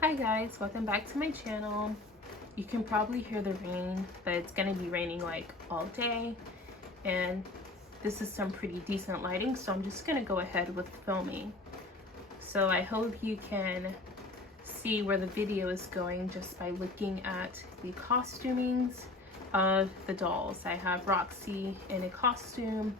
Hi guys, welcome back to my channel. You can probably hear the rain, but it's gonna be raining like all day, and this is some pretty decent lighting, so I'm just gonna go ahead with filming. So I hope you can see where the video is going just by looking at the costumings of the dolls. I have Roxy in a costume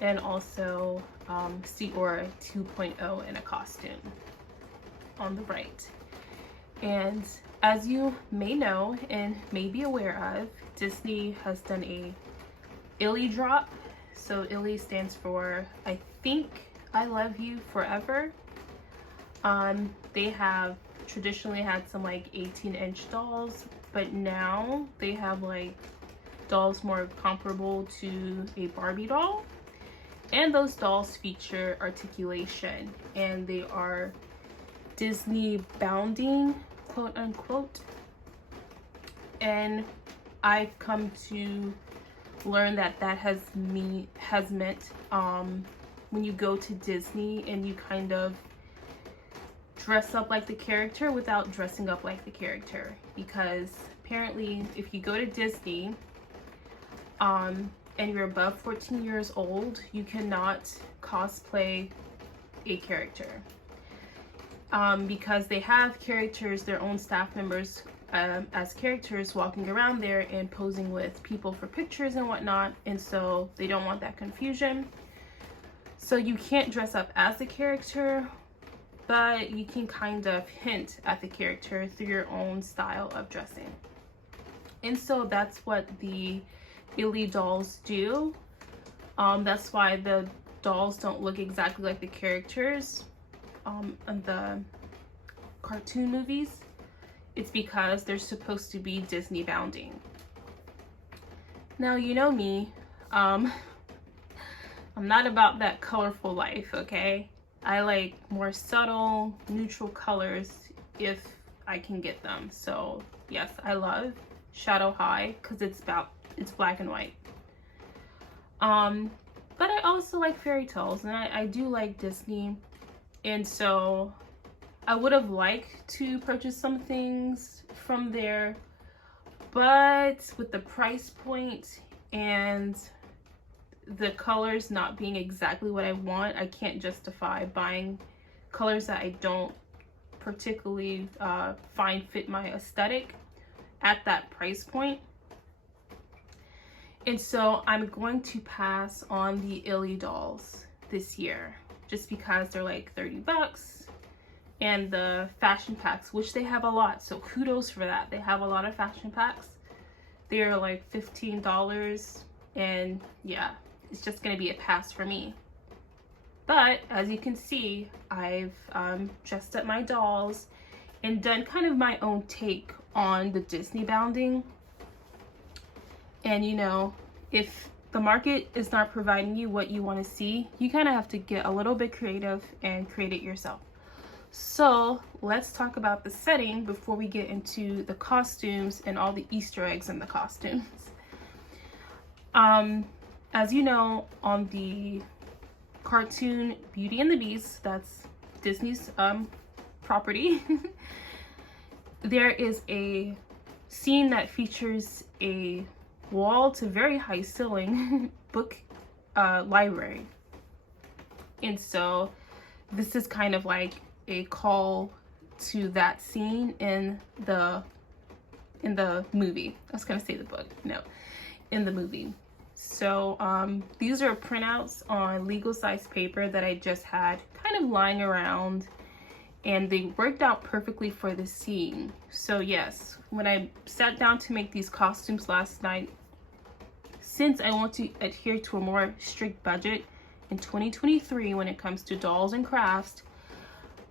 and also Seora 2.0 in a costume on the right. And as you may know and may be aware of, Disney has done a Illy drop. So Illy stands for I Think I Love You Forever. They have traditionally had some like 18-inch dolls, but now they have like dolls more comparable to a Barbie doll. And those dolls feature articulation, and they are Disney bounding, quote unquote. And I've come to learn that that has meant when you go to Disney and you kind of dress up like the character without dressing up like the character, because apparently if you go to Disney and you're above 14 years old, you cannot cosplay a character. Because they have characters, their own staff members as characters walking around there and posing with people for pictures and whatnot, and so they don't want that confusion. So you can't dress up as the character, but you can kind of hint at the character through your own style of dressing. And so that's what the Illy dolls do. That's why the dolls don't look exactly like the characters in the cartoon movies. It's because they're supposed to be Disney bounding. Now, you know me, I'm not about that colorful life, okay? I like more subtle, neutral colors if I can get them. So yes, I love Shadow High because it's black and white. But I also like fairy tales, and I do like Disney. And so I would have liked to purchase some things from there, but with the price point and the colors not being exactly what I want, I can't justify buying colors that I don't particularly find fit my aesthetic at that price point. And so I'm going to pass on the Illy dolls this year, just because they're like 30 bucks, and the fashion packs, which they have a lot, so kudos for that. They have a lot of fashion packs. They're like $15, and yeah, it's just gonna be a pass for me. But as you can see, I've dressed up my dolls and done kind of my own take on the Disney bounding. And you know, if the market is not providing you what you want to see, you kind of have to get a little bit creative and create it yourself. So let's talk about the setting before we get into the costumes and all the Easter eggs in the costumes. As you know, on the cartoon Beauty and the Beast, that's Disney's property, there is a scene that features a wall to very high ceiling book library. And so this is kind of like a call to that scene in the movie. I was gonna say the book, no, in the movie. So these are printouts on legal size paper that I just had kind of lying around, and they worked out perfectly for the scene. So yes, when I sat down to make these costumes last night, since I want to adhere to a more strict budget in 2023 when it comes to dolls and crafts,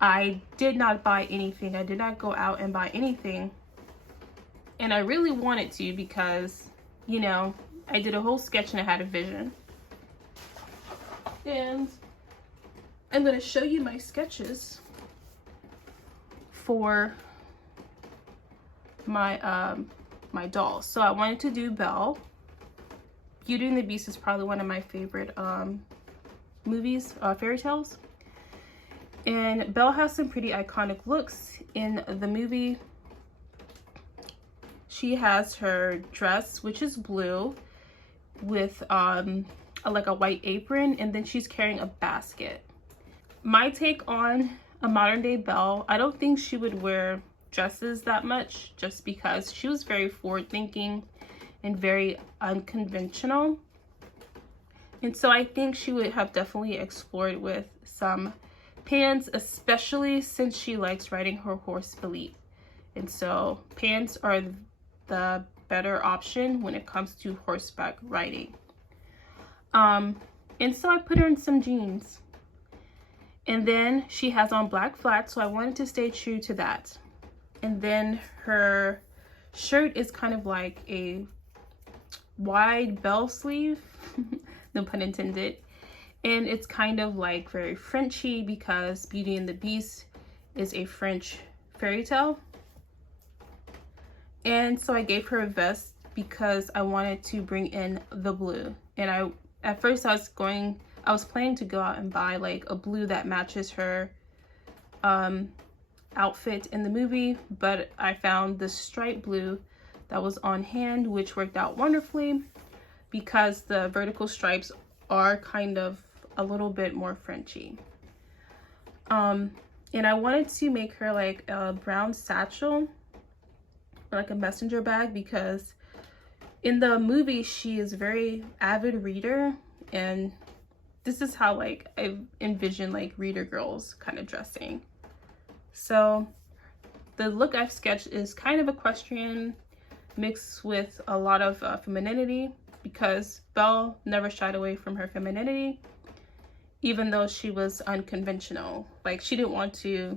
I did not buy anything. I did not go out and buy anything. And I really wanted to, because, you know, I did a whole sketch and I had a vision. And I'm going to show you my sketches for my my dolls. So I wanted to do Belle. Beauty and the Beast is probably one of my favorite movies, fairy tales. And Belle has some pretty iconic looks in the movie. She has her dress, which is blue, with like a white apron, and then she's carrying a basket. My take on a modern day Belle, I don't think she would wear dresses that much, just because she was very forward thinking and very unconventional. And so I think she would have definitely explored with some pants, especially since she likes riding her horse Belle. And so pants are the better option when it comes to horseback riding. And so I put her in some jeans. And then she has on black flats, so I wanted to stay true to that. And then her shirt is kind of like a wide bell sleeve, no pun intended. And it's kind of like very Frenchy because Beauty and the Beast is a French fairy tale. And so I gave her a vest because I wanted to bring in the blue. And at first I was planning to go out and buy like a blue that matches her outfit in the movie, but I found the striped blue that was on hand, which worked out wonderfully because the vertical stripes are kind of a little bit more Frenchy. And I wanted to make her like a brown satchel, or like a messenger bag, because in the movie she is a very avid reader, and this is how like I envision like reader girls kind of dressing. So the look I've sketched is kind of equestrian mixed with a lot of femininity, because Belle never shied away from her femininity, even though she was unconventional. Like, she didn't want to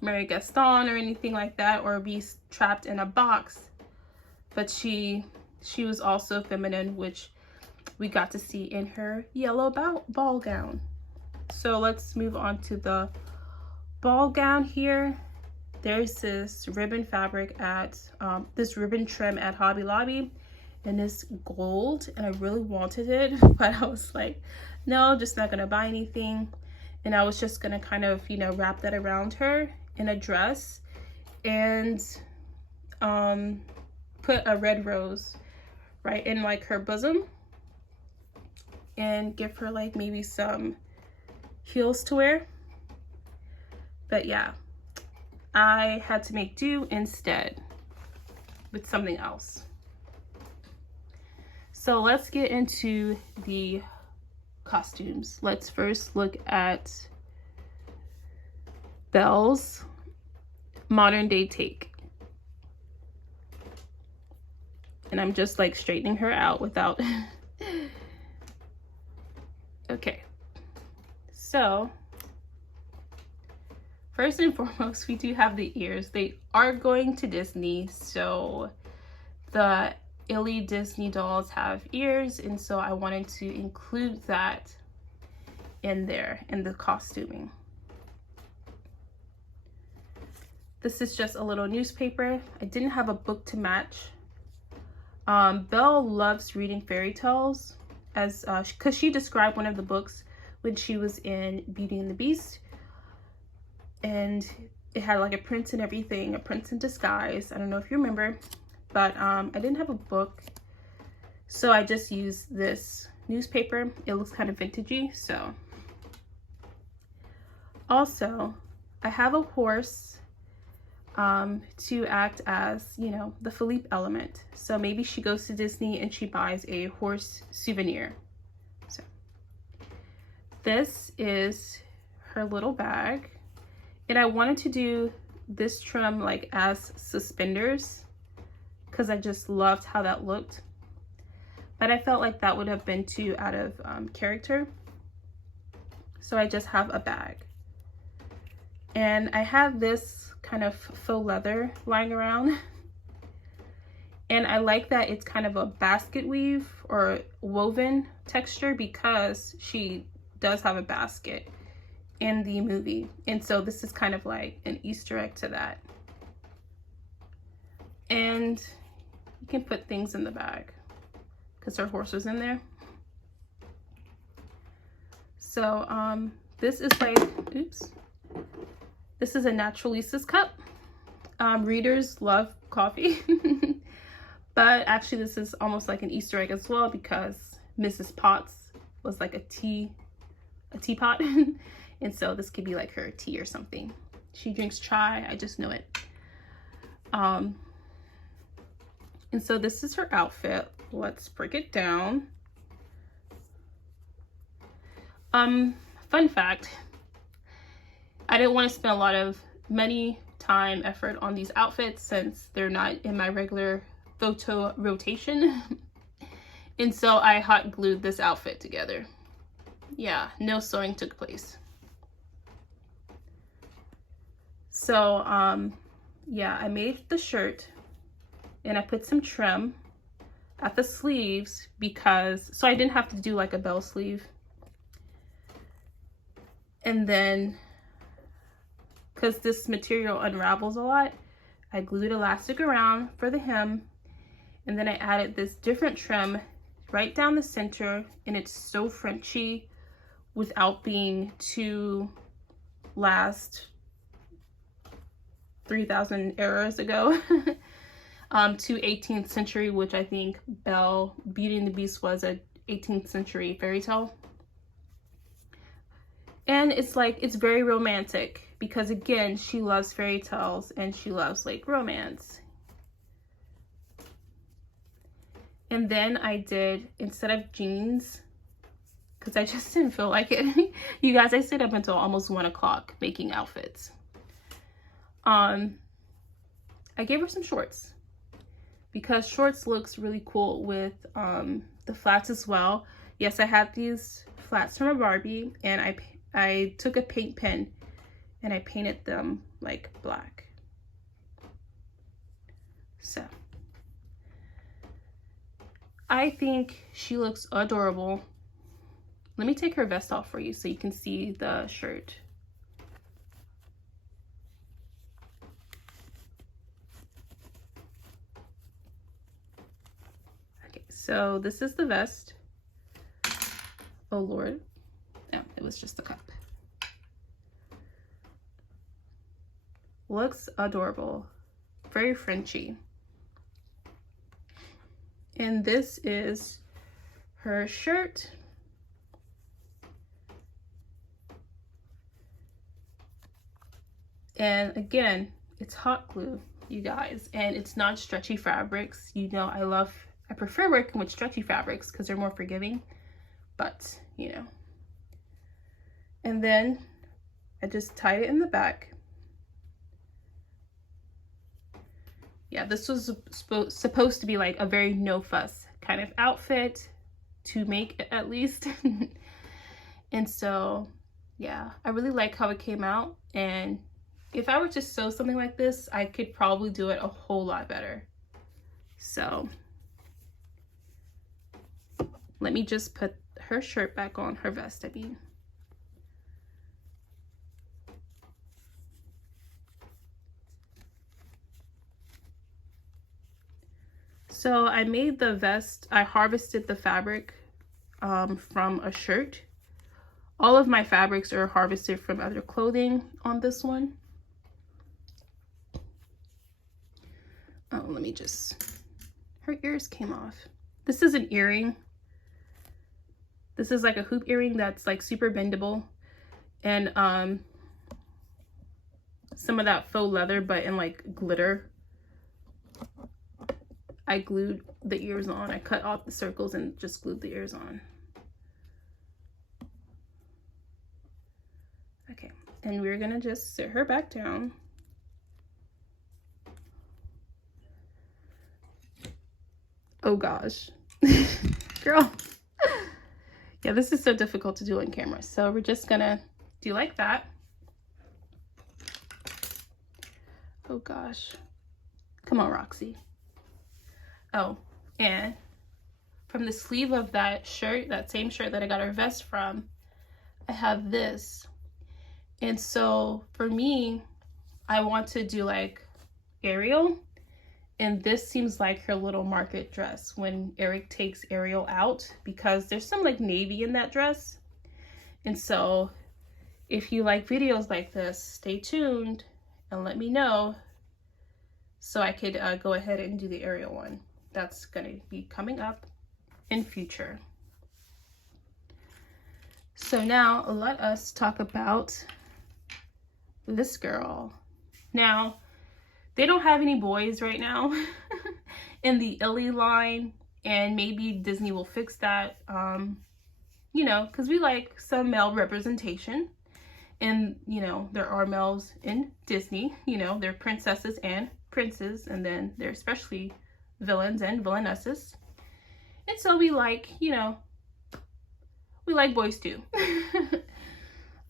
marry Gaston or anything like that, or be trapped in a box, but she was also feminine, which we got to see in her yellow ball gown. So let's move on to the ball gown here. There's this ribbon fabric at this ribbon trim at Hobby Lobby, and it's gold, and I really wanted it, but I was like, no, just not gonna buy anything. And I was just gonna kind of, you know, wrap that around her in a dress and put a red rose right in like her bosom and give her like maybe some heels to wear. But yeah, I had to make do instead with something else. So let's get into the costumes. Let's first look at Belle's modern day take. And I'm just like straightening her out without okay, so first and foremost, we do have the ears. They are going to Disney, so the Illy Disney dolls have ears, and so I wanted to include that in there in the costuming. This is just a little newspaper. I didn't have a book to match. Belle loves reading fairy tales, as because she described one of the books when she was in Beauty and the Beast, and it had like a prince and everything, a prince in disguise. I don't know if you remember, but I didn't have a book, so I just used this newspaper. It looks kind of vintagey. So also I have a horse to act as, you know, the Philippe element. So maybe she goes to Disney and she buys a horse souvenir. So this is her little bag, and I wanted to do this trim like as suspenders because I just loved how that looked, but I felt like that would have been too out of character, so I just have a bag. And I have this kind of faux leather lying around, and I like that it's kind of a basket weave or woven texture because she does have a basket in the movie, and so this is kind of like an Easter egg to that. And you can put things in the bag because her horse was in there. So This is like, oops. This is a Naturalisa's cup. Readers love coffee. But actually this is almost like an Easter egg as well, because Mrs. Potts was like a teapot. And so this could be like her tea or something. She drinks chai, I just know it. And so this is her outfit. Let's break it down. Fun fact, I didn't want to spend a lot of money, time, effort on these outfits since they're not in my regular photo rotation. And so I hot glued this outfit together. Yeah, no sewing took place. So yeah, I made the shirt and I put some trim at the sleeves because, so I didn't have to do like a bell sleeve. And then, because this material unravels a lot, I glued elastic around for the hem. And then I added this different trim right down the center, and it's so Frenchy without being too last 3,000 eras ago. To 18th century, which I think Belle, Beauty and the Beast was a 18th century fairy tale. And it's like, it's very romantic because again, she loves fairy tales and she loves like romance. And then I did, instead of jeans, because I just didn't feel like it. You guys, I stayed up until almost 1 o'clock making outfits. I gave her some shorts because shorts looks really cool with the flats as well. Yes, I had these flats from a Barbie, and I took a paint pen and I painted them like black. So I think she looks adorable. Let me take her vest off for you so you can see the shirt. Okay, so this is the vest. Oh Lord. No, it was just a cup. Looks adorable. Very Frenchy. And this is her shirt. And again, it's hot glue, you guys, and it's not stretchy fabrics. You know, I prefer working with stretchy fabrics because they're more forgiving, but you know. And then I just tied it in the back. Yeah, this was supposed to be like a very no fuss kind of outfit to make, at least. And so yeah, I really like how it came out, and if I were to sew something like this, I could probably do it a whole lot better. So let me just put her shirt back on, her vest, I mean. So I made the vest, I harvested the fabric from a shirt. All of my fabrics are harvested from other clothing on this one. Oh, let me just, her ears came off. This is an earring. This is like a hoop earring that's like super bendable. And some of that faux leather, but in like glitter. I glued the ears on. I cut off the circles and just glued the ears on. Okay, and we're gonna just sit her back down. Oh gosh. Girl. Yeah, this is so difficult to do on camera. So we're just gonna do like that. Oh gosh. Come on, Roxy. Oh, and from the sleeve of that shirt, that same shirt that I got her vest from, I have this. And so for me, I want to do like Ariel. And this seems like her little market dress when Eric takes Ariel out, because there's some like navy in that dress. And so if you like videos like this, stay tuned and let me know so I could go ahead and do the Ariel one. That's gonna be coming up in future. So now let us talk about this girl. Now, they don't have any boys right now in the Illy line, and maybe Disney will fix that, you know, because we like some male representation. And, you know, there are males in Disney, you know, they're princesses and princes, and then they're especially villains and villainesses. And so we like, you know, we like boys too.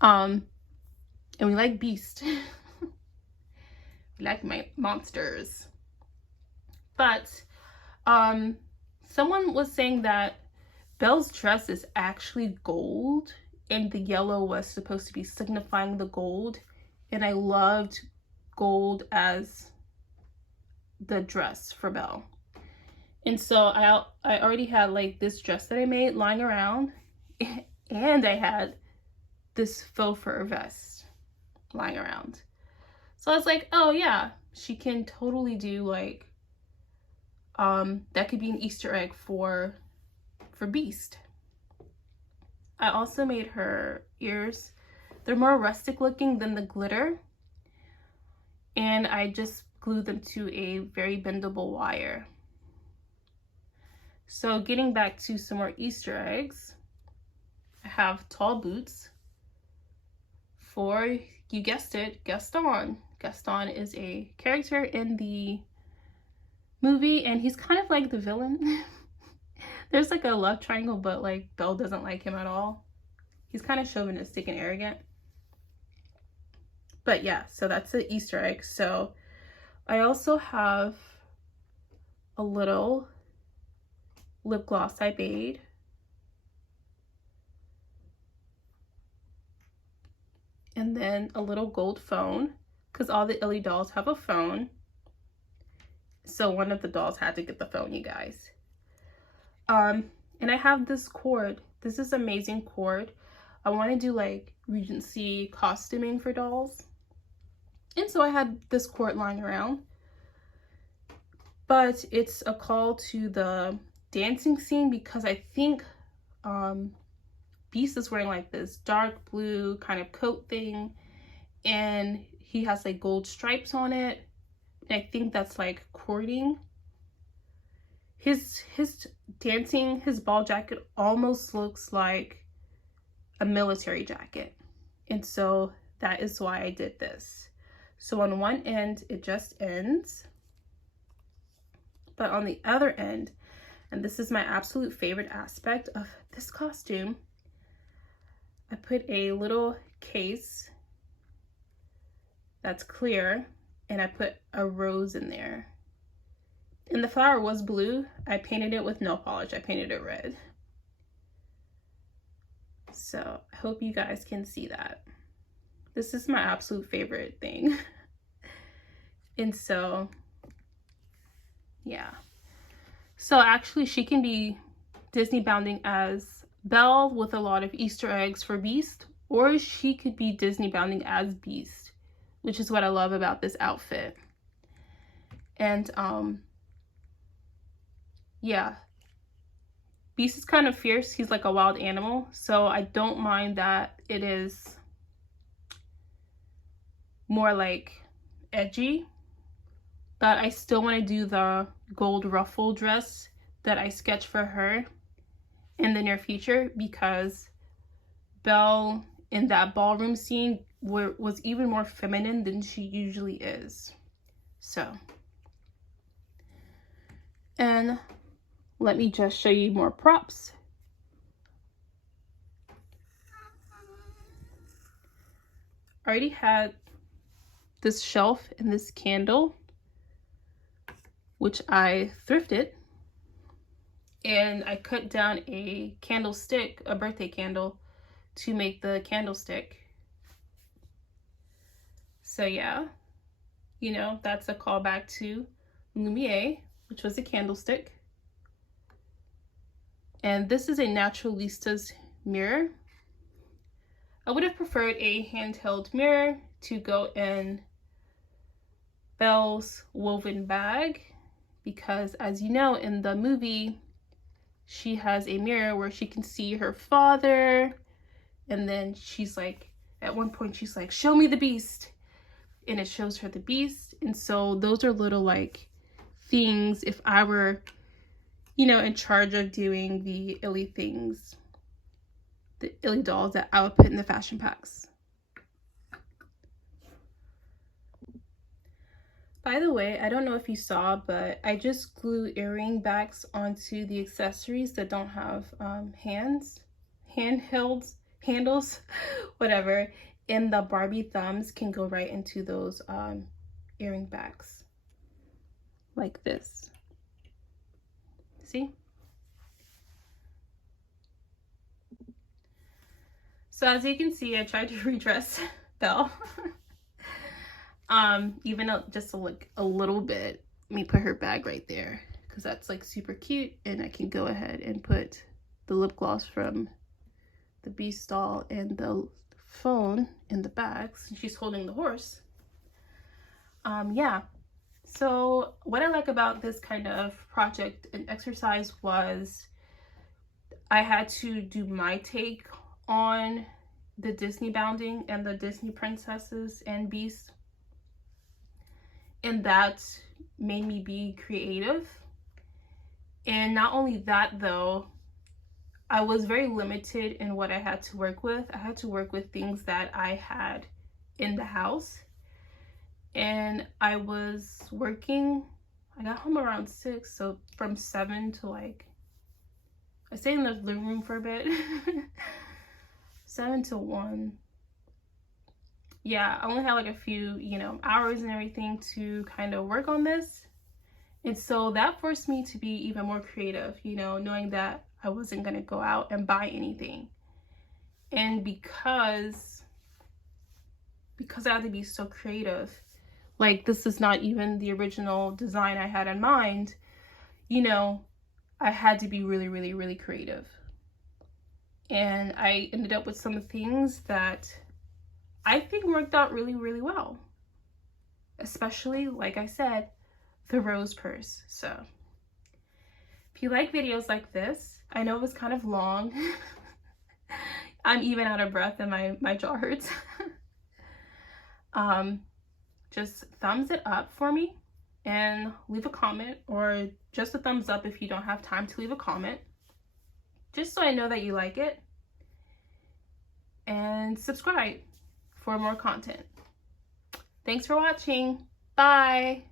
And we like beast. We like monsters. But someone was saying that Belle's dress is actually gold, and the yellow was supposed to be signifying the gold, and I loved gold as the dress for Belle. And so I already had like this dress that I made lying around, and I had this faux fur vest lying around. So I was like, oh yeah, she can totally do like that could be an Easter egg for Beast. I also made her ears. They're more rustic looking than the glitter, and I just glued them to a very bendable wire. So getting back to some more Easter eggs, I have tall boots for, you guessed it, Gaston. Gaston is a character in the movie, and he's kind of like the villain. There's like a love triangle, but like Belle doesn't like him at all. He's kind of chauvinistic and arrogant. But yeah, so that's the Easter egg. So I also have a little lip gloss I made. And then a little gold phone, because all the Illy dolls have a phone. So one of the dolls had to get the phone, you guys. And I have this cord. This is amazing cord. I want to do like Regency costuming for dolls. And so I had this cord lying around. But it's a call to the dancing scene, because I think Beast is wearing like this dark blue kind of coat thing, and he has like gold stripes on it. And I think that's like courting. His dancing, his ball jacket almost looks like a military jacket. And so that is why I did this. So on one end, it just ends. But on the other end, and this is my absolute favorite aspect of this costume, I put a little case that's clear, and I put a rose in there. And the flower was blue. I painted it with nail polish. I painted it red. So I hope you guys can see that. This is my absolute favorite thing. And so, yeah. So actually she can be Disney bounding as Belle with a lot of Easter eggs for Beast, or she could be Disney bounding as Beast, which is what I love about this outfit. And yeah, Beast is kind of fierce. He's like a wild animal, so I don't mind that it is more like edgy, but I still want to do the gold ruffle dress that I sketched for her in the near future, because Belle in that ballroom scene was even more feminine than she usually is. So, and let me just show you more props. I already had this shelf and this candle, which I thrifted, and I cut down a candlestick, a birthday candle, to make the candlestick. So yeah, you know, that's a callback to Lumiere, which was a candlestick. And this is a Naturalista's mirror. I would have preferred a handheld mirror to go in Belle's woven bag, because as you know, in the movie, she has a mirror where she can see her father, and then she's like, at one point she's like, show me the beast, and it shows her the beast. And so those are little like things, if I were, you know, in charge of doing the Illy things, the Illy dolls, that I would put in the fashion packs. By the way, I don't know if you saw, but I just glue earring backs onto the accessories that don't have handles, whatever. And the Barbie thumbs can go right into those earring backs, like this. See? So as you can see, I tried to redress Belle. Even just a little bit. Let me put her bag right there, because that's like super cute, and I can go ahead and put the lip gloss from the Beast doll and the phone in the bag since she's holding the horse. Yeah, so what I like about this kind of project and exercise was I had to do my take on the Disney bounding and the Disney princesses and beasts, and that made me be creative. And not only that though, I was very limited in what I had to work with. I had to work with things that I had in the house, and I was working, I got home around 6, so from 7 to like, I stayed in the living room for a bit. 7 to 1. Yeah, I only had like a few, you know, hours and everything to kind of work on this. And so that forced me to be even more creative, you know, knowing that I wasn't going to go out and buy anything. And because I had to be so creative, like this is not even the original design I had in mind, you know, I had to be really, really, really creative. And I ended up with some things that I think worked out really, really well. Especially, like I said, the rose purse. So if you like videos like this, I know it was kind of long. I'm even out of breath and my jaw hurts. Just thumbs it up for me and leave a comment, or just a thumbs up if you don't have time to leave a comment, just so I know that you like it. And subscribe for more content. Thanks for watching. Bye.